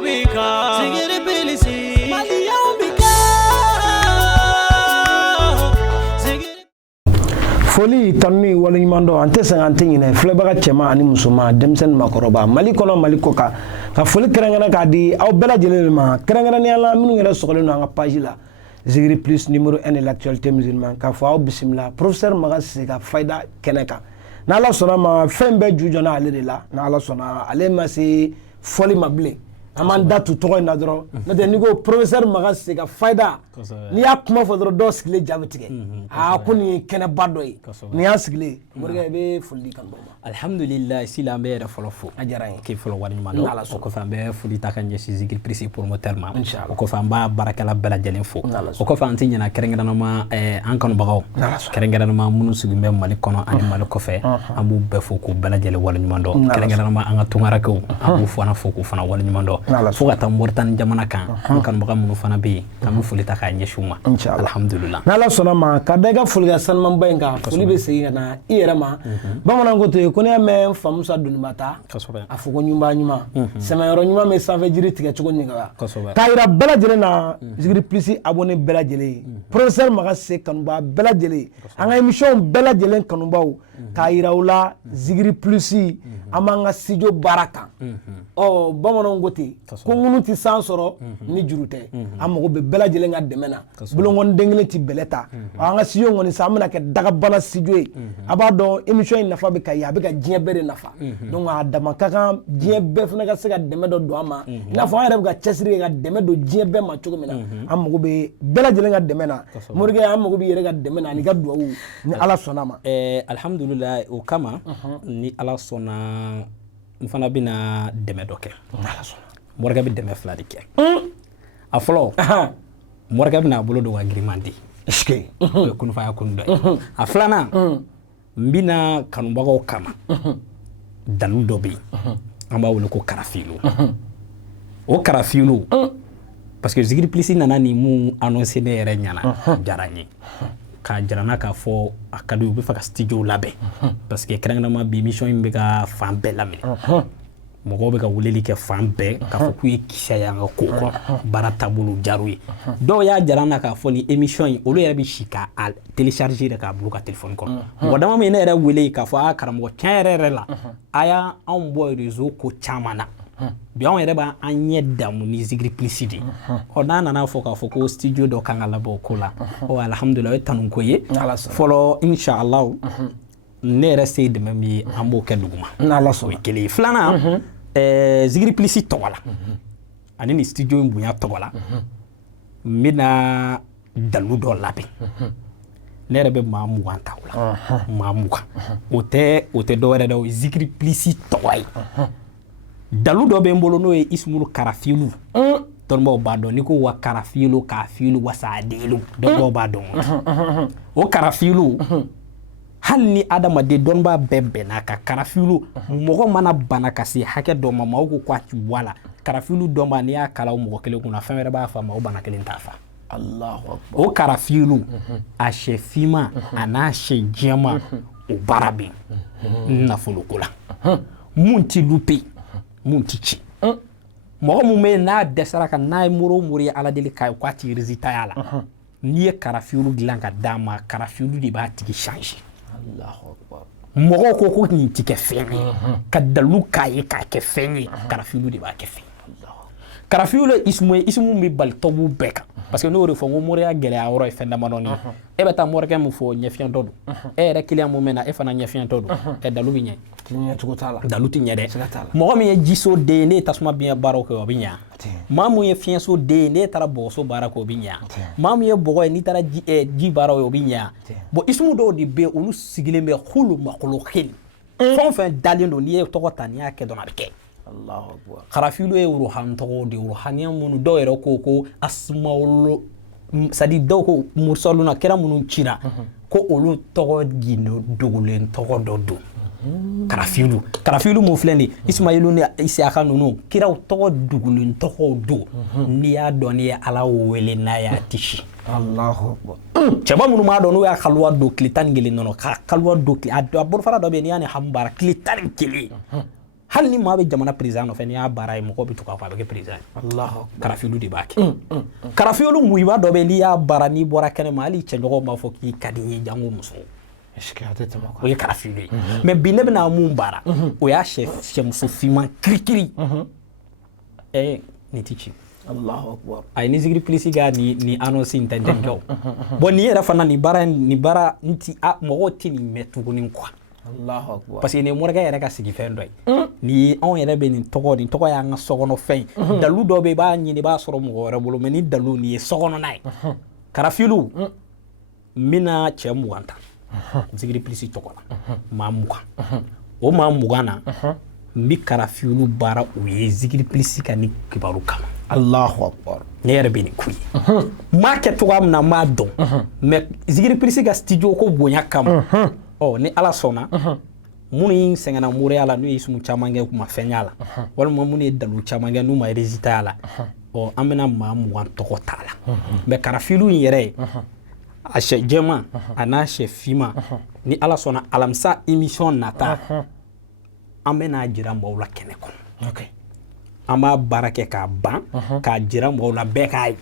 bika sigiri bilisi maliyaw bika sigiri foli tanni waliɲumando ante sangante ɲinɛ filɛbaga cɛma ani musoma denmisɛnnin makɔrɔba mali kɔnɔ mali kɔ kan ka foli kɛrɛnkɛrɛn k'a di aw bɛɛ lajɛlen ma kɛrɛnkɛrɛnnenya la minnu yɛrɛ sɔgɔlen don an ka page la Zigiri Plus numéro 1 de l'actualité musulmane k'a fɔ aw bisimila professeur Maga Sise ka fayida kɛnɛ kan n'Ala sɔnna ma fɛn bɛɛ ju jɔna ale de la n'Ala sɔnna ale ma se fɔli ma bilen an m'an da tu tɔgɔ in na dɔrɔn n'o tɛ n'i ko professeur Maga Sise ka fayida n'i y'a kuma fɔ dɔrɔn dɔw sigilen ja bɛ tigɛ ko nin ye kɛnɛba dɔ ye nin y'a sigilen morikɛ i bɛ foli di kanubaw ma. Alhamdulillah sila an bɛ yɛrɛ fɔlɔ fo a diyara n ye k'i fɔlɔ waleɲuman dɔn o kɔfɛ an bɛ foli ta ka ɲɛsin Zigiri Plus promoteur ma o kɔfɛ an b'a baarakɛla bɛɛ lajɛlen fo o kɔfɛ an tɛ ɲinɛ kɛrɛnkɛrɛnnama an kanubagaw kɛrɛnkɛrɛnnama minnu sigilen bɛ Mali kɔnɔ ani Mali kɔfɛ an b'u bɛɛ fo k'u bɛɛ lajɛlen waleɲuman dɔn kɛrɛnkɛrɛnnama an ka tunkarakɛw an b'u fana fo k'u fana waleɲuman dɔn fo ka taa Moritani jamana kan an kanubaga minnu fana bɛ yen an bɛ foli ta k'a ɲɛsin u ma alhamdulillah n'Ala sɔnna ma ka da i ka foli ka sanumanba in kan foli bɛ segin ka na i yɛrɛ ma bamananw ko ten ko n'i y'a mɛn famusa doniba ta a fɔ ko ɲuman ɲuman sɛmɛyɔrɔ ɲuman bɛ sanfɛ jiri tigɛ cogo ɲininka k'a yira bɛɛ lajɛlen na Zigiri Plus abonné bɛɛ lajɛlen professeur Maga Sise kanuba bɛɛ lajɛlen an ka émission bɛɛ lajɛlen kanubaw k'a yira u la Zigiri Plus an b'an ka studio baara kan bamananw ko ten ko ŋunu tɛ san sɔrɔ ni juru tɛ an mago bɛ bɛɛ lajɛlen ka dɛmɛ na bolokɔni den kelen tɛ bɛlɛ ta an ka studio kɔni sa an bɛna kɛ dagabana studio ye a b'a dɔn émission in nafa bɛ ka ye a bɛ ka diɲɛ bɛɛ de nafa donc a dama ka kan diɲɛ bɛɛ fana ka se ka dɛmɛ dɔ don an ma i n'a fɔ an yɛrɛ bɛ ka cɛsiri kɛ ka dɛmɛ don diɲɛ bɛɛ ma cogo min na an mago bɛ bɛɛ lajɛlen ka dɛmɛ na morikɛ an mago bɛ yɛrɛ ka dɛmɛ na ani ka duwawu ni Ala sɔnna ma. Alhamdulillah o kama ni Ala sɔnna n fana bɛna dɛmɛ dɔ kɛ morikɛ bɛ dɛmɛ fila de kɛ a fɔlɔ morikɛ bɛna a bolo don ka giriman di o ye kunufaya kun dɔ ye a filanan n bɛna kanubagaw kama dalu dɔ bɛ yen an b'a wele ko karafilu o karafilu parce que Zigiri Plus nana ni mun annoncer ne yɛrɛ ɲɛna diyara n ye k'a jira n na k'a fɔ a ka di u bɛ fɛ ka studio labɛn parce que kɛrɛnkɛrɛnnama bi émission in bɛ ka fan bɛɛ laminɛ mɔgɔw bɛ ka weleli kɛ fan bɛɛ k'a fɔ k'u ye kisɛ y'an ka ko kɔnɔ baara taabolo diyar'u ye dɔw y'a jira n na k'a fɔ ni émission in olu yɛrɛ bɛ si k'a télécharger yɛrɛ k'a bila u ka téléphone kɔnɔ mɔgɔ dama min ye ne yɛrɛ wele k'a fɔ karamɔgɔ tiɲɛ yɛrɛ la a y'anw bɔ réseau ko caman na bi anw yɛrɛ b'an ɲɛ damu ni Zigiri Plus de n'a nana fɔ k'a fɔ ko studio dɔ kan ka labɛn o ko la alhamdulillah o ye tanunko ye fɔlɔ inshallah ne yɛrɛ se dɛmɛ min ye an b'o kɛ duguma o ye kelen ye filanan Zigiri Plus tɔgɔ la ani ni studio in bonya tɔgɔ la n bɛna dalu dɔ labɛn ne yɛrɛ bɛ maa 20 ta o la maa 20 o tɛ dɔwɛrɛ dɛ o ye Zigiri Plus tɔgɔ ye dalu dɔ bɛ n bolo n'o ye Ismulu Karafilu dɔnnibaw b'a dɔn n'i ko wa Karafilu Kafilu Wasaadilu dɔnnibaw b'a dɔn o Karafilu hali ni adamaden dɔnniba bɛɛ bɛnna ka Karafilu mɔgɔ mana bana ka se hakɛ dɔ ma maaw ko k'a ti bɔ a la Karafilu dɔnba n'i y'a kala o mɔgɔ kelen kunna fɛn wɛrɛ b'a fa ma o bana kelen t'a fa o Karafilu a sɛ finman a n'a sɛ jɛman o baara bɛ yen nafoloko la mun ti lupe mun ti ci mɔgɔ mun bɛ yen n'a dɛsɛra ka n'a ye mori ye Ala deli k'a ye k'a ti résultat y'a la n'i ye Karafilu dilan ka d'a ma Karafilu de b'a tigi changer mɔgɔw ko nin ti kɛ fɛn ye ka dalu k'a ye k'a kɛ fɛn ye Karafilu de b'a kɛ fɛn Karafilu ismu bɛ bali tɔbu bɛɛ kan parce que n'o de fɔ n ko moriya gɛlɛya yɔrɔ ye fɛn damadɔni ye e bɛ taa morikɛ min fɔ ɲɛfiyɛntɔ don e yɛrɛ client mun mɛn na e fana ɲɛfiyɛntɔ don dalu bɛ ɲɛ dalu tɛ ɲɛ dɛ mɔgɔ min ye jiso den ye ne ye tasuma biɲɛ baaraw kɛ o bɛ ɲɛ maa mun ye fiɲɛso den ye ne taara bɔgɔso baara kɛ o bɛ ɲɛ maa min ye bɔgɔ ye n'i taara ji baaraw ye o bɛ ɲɛ bon ismu dɔw de bɛ olu sigilen bɛ hulu makolokin fɛn o fɛn dalen don n'i ye tɔgɔ ta n'i y'a kɛ dɔrɔn a bɛ kɛ Karafilu ye ruhan tɔgɔ de ruhaniya minnu dɔw yɛrɛ ko asmaul sadi dɔw ko mursaluna kɛra minnu cira ko olu tɔgɔ gindo dogolen tɔgɔ dɔ don Karafilu mun filɛ nin Ismailu ni Isiaka ninnu kiraw tɔgɔ dogolen tɔgɔw don n'i y'a dɔn n'i ye Ala wele n'a y'a tisi cɛba minnu b'a dɔn n'u y'a kaliwa don tile 11 nɔnɔ ka kaliwa don a bolofara dɔ bɛ yen n'i y'a ni hamu baara tile 11 hali ni maa bɛ jamana président nɔfɛ n'i y'a baara ye mɔgɔw bɛ to k'a fɔ a bɛ kɛ président Allahu karafilu de b'a kɛ karafilu muyiba dɔ bɛ n'i y'a baara n'i bɔra kɛnɛma hali cɛɲɔgɔnw b'a fɔ k'i ka di n ye jango muso o ye karafilu ye mais bi ne bɛna mun baara o y'a cɛmuso finman kirikiri nin tɛ ci Allahu akbar ay ni zikiri plisi ga ni annonce intendent ko bon ni yɛrɛ fana ni bara nti mɔgɔ tɛ nin mɛ tuguni quoi Allahu akbar parce que ni morikɛ yɛrɛ ka sigi fɛn dɔ ye ni anw yɛrɛ bɛ nin tɔgɔ y'an ka sɔkɔnɔ fɛn dalu dɔ bɛ i b'a ɲini b'a sɔrɔ mɔgɔ wɛrɛ bolo mais ni dalu ni ye sɔkɔnɔna ye karafilu mina cɛ 20 ta zikiri plisi tɔgɔ la maa 20 o maa 20 na n bɛ karafilu baara u ye zikiri plisi ka ni kibaru kama Allahu akbar ne yɛrɛ bɛ nin ku ye m'a kɛ cogoya min na n m'a dɔn mais zikiri plisi ka studio ko bonya kama ni ala sɔnna minnu sɛgɛnna moriya la n'u ye sumu caman kɛ u ma fɛn y'a la walima minnu ye dalu caman kɛ n'u ma résultat y'a la an bɛna maa 20 tɔgɔ t'a la mais karafilu in yɛrɛ ye a sɛ jɛman a n'a sɛ finman ni ala sɔnna alamisa émission nata an bɛna jira mɔgɔw la kɛnɛ kɔnɔ an b'a baara kɛ k'a ban k'a jira mɔgɔw la bɛɛ k'a ye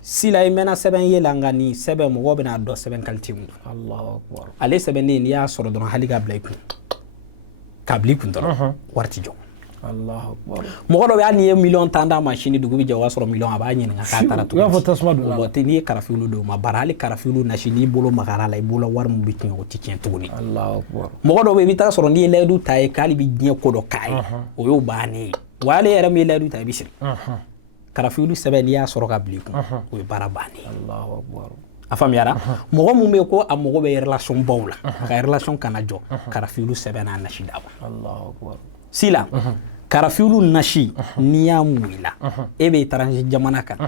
sila i mɛna sɛbɛn ye la nka nin sɛbɛn mɔgɔw bɛna dɔn sɛbɛn qualité mun Allahu akbar ale sɛbɛnnen n'i y'a sɔrɔ dɔrɔn hali k'a bila i kun k'a bila i kun dɔrɔn wari ti jɔ Allahu akbar mɔgɔ dɔ bɛ hali n'i ye miliyɔn tan d'a ma sini dugu bɛ jɛ o b'a sɔrɔ miliyɔn a b'a ɲininka k'a taara cogo di? U y'a fɔ tasuma don la. n'i ye karafilu don ma baara hali karafilu nasi n'i bolo magara la i bolo wari min bɛ tiɲɛ o ti tiɲɛ tuguni. Allahu akbar mɔgɔ dɔ bɛ yen i bɛ taa sɔrɔ n'i ye layidu ta ye k'ale bɛ diɲɛ ko dɔ k'a ye o y'o bannen ye wa ale yɛrɛ min ye layidu ta i bɛ siri karafilu sɛbɛn n'i y'a sɔrɔ ka bila i kun o ye baara bannen ye. Allahu akbar a faamuyara mɔgɔ mun bɛ ko a mago bɛ relation baw la a ka relation kana jɔ karafilu sɛbɛn n'a nasi d'a ma. Allahu akbar sila karafilu nasi n'i y'a mwila e bɛ étranger jamana kan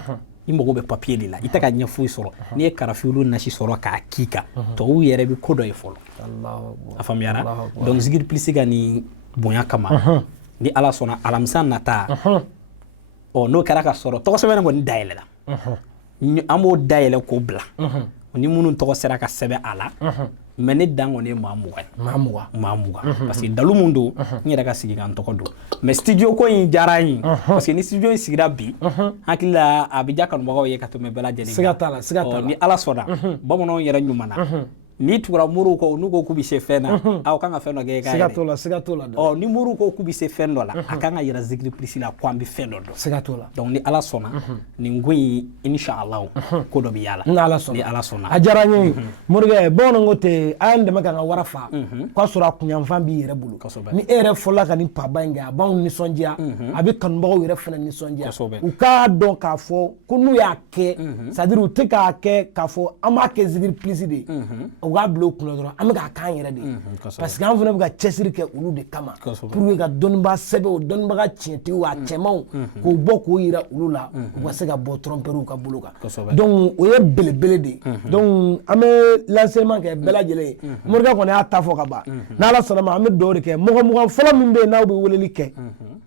i mago bɛ papier de la i tɛ ka ɲɛ foyi sɔrɔ n'i ye karafilu nasi sɔrɔ k'a k'i kan tɔw yɛrɛ bɛ ko dɔ ye fɔlɔ a faamuyara donc zikiri pilisi ka nin bonya kama ni ala sɔnna alamisa nata n'o kɛra ka sɔrɔ tɔgɔ sɛbɛn kɔni dayɛlɛla an b'o dayɛlɛ k'o bila ni minnu tɔgɔ sera ka sɛbɛn a la mais ne dan kɔni ye maa 20 parce que dalu mun don n yɛrɛ ka sigi ka n tɔgɔ don mais studio ko in diyara n ye parce que ni studio in sigira bi hakili la a bɛ diya kanubagaw ye ka tɛmɛ bɛɛ lajɛlen siga t'a la siga t'a la ni ala sɔnna bamananw yɛrɛ ɲuman na ni tugura moriw kɔ n'u ko k'u bɛ se fɛn na aw kan ka fɛn dɔ kɛ k'a yɛrɛ siga t'o la ni moriw ko k'u bɛ se fɛn dɔ la a kan ka yɛrɛ zikiri pilisi la ko an bɛ fɛn dɔ dɔn siga t'o la donc ni ala sɔnna nin ko in inshallah ko dɔ bɛ y'a la ni ala sɔnna a diyara n ye morikɛ bamananw ko ten a y'an dɛmɛ k'an ka wara fa k'a sɔrɔ a kunyanfan b'i yɛrɛ bolo ni e yɛrɛ fɔlɔla ka nin paba in kɛ a b'anw nisɔndiya a bɛ kanubagaw yɛrɛ fana nisɔndiya u k'a dɔn k'a fɔ ko n'u y'a kɛ c'est à dire u tɛ k'a kɛ k'a fɔ an b'a kɛ zikiri pilisi de ye u k'a bila u kunna dɔrɔn an bɛ k'a k'an yɛrɛ de ye parce que an fana bɛ ka cɛsiri kɛ olu de kama pour que ka dɔnnibaga sɛbɛnw dɔnnibaga tiɲɛtigiw a cɛmanw k'u bɔ k'u yira olu la u ka se ka bɔ trompeuriw ka bolo kan donc o ye belebele de ye donc an bɛ lancement kɛ bɛɛ lajɛlen ye morikɛ kɔni y'a ta fɔ ka ban n'ala sɔnna ma an bɛ dugawu de kɛ mɔgɔ mugan fɔlɔ min bɛ yen n'aw bɛ weleli kɛ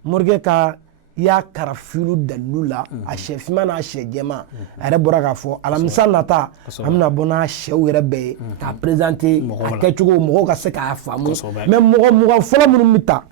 morikɛ ka i y'a karafilu dalilu la a sɛ finman n'a sɛ jɛman a yɛrɛ bɔra k'a fɔ alamisa nata an bɛna bɔ n'a sɛw yɛrɛ bɛɛ ye k'a présenter a kɛcogo mɔgɔw ka se k'a faamu mais mɔgɔ mugan fɔlɔ minnu bɛ ta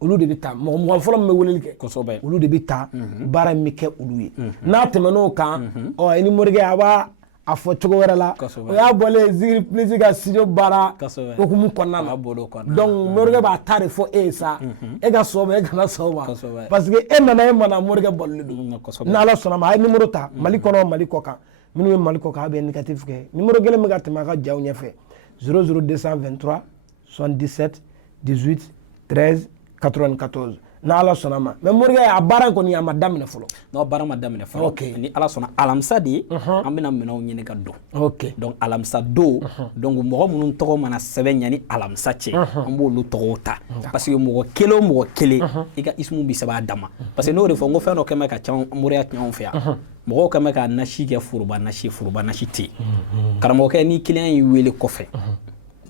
olu de bɛ ta mɔgɔ mugan fɔlɔ min bɛ weleli kɛ olu de bɛ ta baara in bɛ kɛ olu ye n'a tɛmɛn'o kan i ni morikɛ a b'a a fɔ cogo wɛrɛ la o y'a bɔlen zikiri pilisi ka studio baara okumu kɔnɔna la donc morikɛ b'a ta de fɔ e ye sa e ka sɔn o ma e kana sɔn o ma parce que e nana e mana morikɛ bɔlilen don n'ala sɔnna ma a ye numéro ta mali kɔnɔ mali kɔ kan minnu ye mali kɔ kan a bɛ négatif kɛ numéro kelen bɛ ka tɛmɛ a ka jaw ɲɛfɛ 00223 77 18 13 94 n'ala sɔnna ma mais morikɛ a baara kɔni a ma daminɛ fɔlɔ n'o baara ma daminɛ fɔlɔ ni ala sɔnna alamisa de ye an bɛna minɛnw ɲini ka dɔn donc alamisa don donc mɔgɔ minnu tɔgɔ mana sɛbɛn yanni alamisa cɛ an b'olu tɔgɔw ta parce que mɔgɔ kelen o mɔgɔ kelen i ka ismu bi sɛbɛn a dama parce que n'o de fɔ n ko fɛn dɔ kɛmɛ ka ca moriya kɛ anw fɛ yan mɔgɔw kɛmɛ ka nasi kɛ foroba nasi tɛ yen karamɔgɔkɛ ni client y'i wele kɔfɛ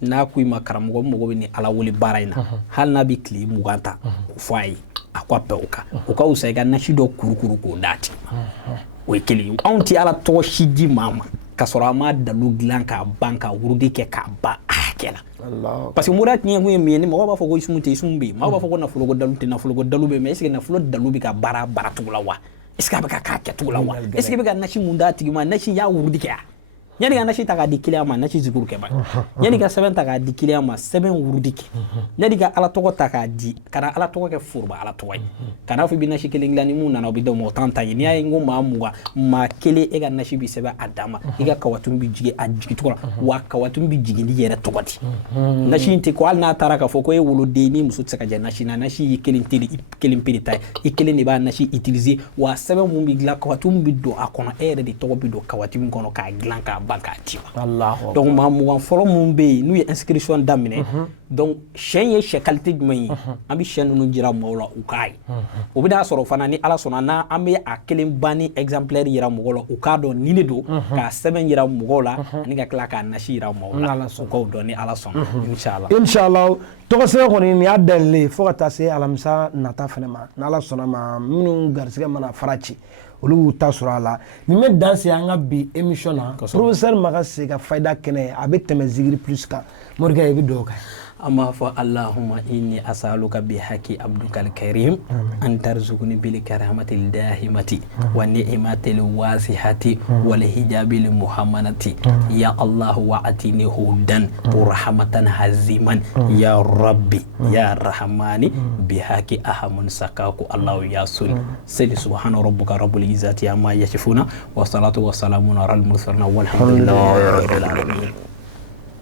n'a ko i ma karamɔgɔ mɔgɔ bɛ ni ala wele baara in na hali n'a bɛ tile 20 ta o fɔ a ye a ko a bɛɛ o kan o ka wusa i ka nasi dɔ kurukuru k'o d'a tigi ma o ye kelen ye anw tɛ ala tɔgɔ si di maa ma ka sɔrɔ an ma dalu dilan k'a ban ka wurudi kɛ k'a ban a hakɛ la parce que mura tiɲɛ kun ye min ye ni mɔgɔw b'a fɔ ko isum tɛ isum bɛ yen mɔgɔw b'a fɔ ko nafolo ko dalu tɛ nafolo ko dalu bɛ yen mais est ce que nafolo dalu bɛ ka baara cogo la wa est ce que a bɛ ka k'a kɛcogo la wa est ce que bɛ ka nasi mun d'a tigi ma nasi y'a wurudi kɛ yani ka nasi ta k'a di client ma nasi zikuru kɛ ba yani ka sɛbɛn ta k'a di client ma sɛbɛn wurudi kɛ yani ka ala tɔgɔ ta k'a di kana ala tɔgɔ kɛ foroba ala tɔgɔ ye kana fɔ i bɛ nasi kelen dilan ni mun nana o bɛ da mɔgɔ 10 ta ye n'i y'a ye n ko maa 20 maa kelen e ka nasi bɛ sɛbɛn a dan ma i ka kawatun bɛ jigin a jigicogo la wa kawatun bɛ jigin n'i yɛrɛ tɔgɔ di nasi in tɛ ko hali n'a taara k'a fɔ ko e woloden ni muso tɛ se ka jɛ nasi na nasi ye kelen teri kelen pe de ta ye i kelen de b'a nasi utiliser wa sɛbɛn mun bɛ dilan kawatun bɛ don a kɔnɔ e yɛrɛ de tɔgɔ bɛ don kawatun min kɔnɔ k'a dilan k'a ban k'a di ma donc maa 20 fɔlɔ mun bɛ yen n'u ye inscription daminɛ donc siyɛn ye siyɛ qualité jumɛn ye an bɛ siyɛn ninnu jira mɔgɔw la u k'a ye o bɛ n'a sɔrɔ fana ni ala sɔnna n'a an bɛ a kelen banni exemplaire yira mɔgɔw la u k'a dɔn nin de don k'a sɛbɛn yira mɔgɔw la ani ka tila k'a nasi yira mɔgɔw la u k'o dɔn ni ala sɔnna inshallah tɔgɔsɛbɛn kɔni nin y'a dalilen fo ka taa se alamisa nata fana ma n'ala sɔnna ma minnu garisɛgɛ mana fara ci olu y'u ta sɔrɔ a la nin bɛ dan se an ka bi émission na professeur Maga se ka fayida kɛnɛ a bɛ tɛmɛ Zikiri plus kan Morikɛ i bɛ dugawu kɛ an b'a fɔ Allahumma inni as'aluka bi haqqi abdukal karim an tarzuqni bil karamatil dahimati wa ni'matil wasihati wal hijabil muhammadati ya Allah wa atini hudan rahmatan haziman ya rabbi ya rahmani bi haqqi ahamun sakaku Allah ya sul sayyid subhana rabbuka rabbul izzati amma yasifuna wa salatu wa salamun ala al mursalin walhamdulillahi rabbil alamin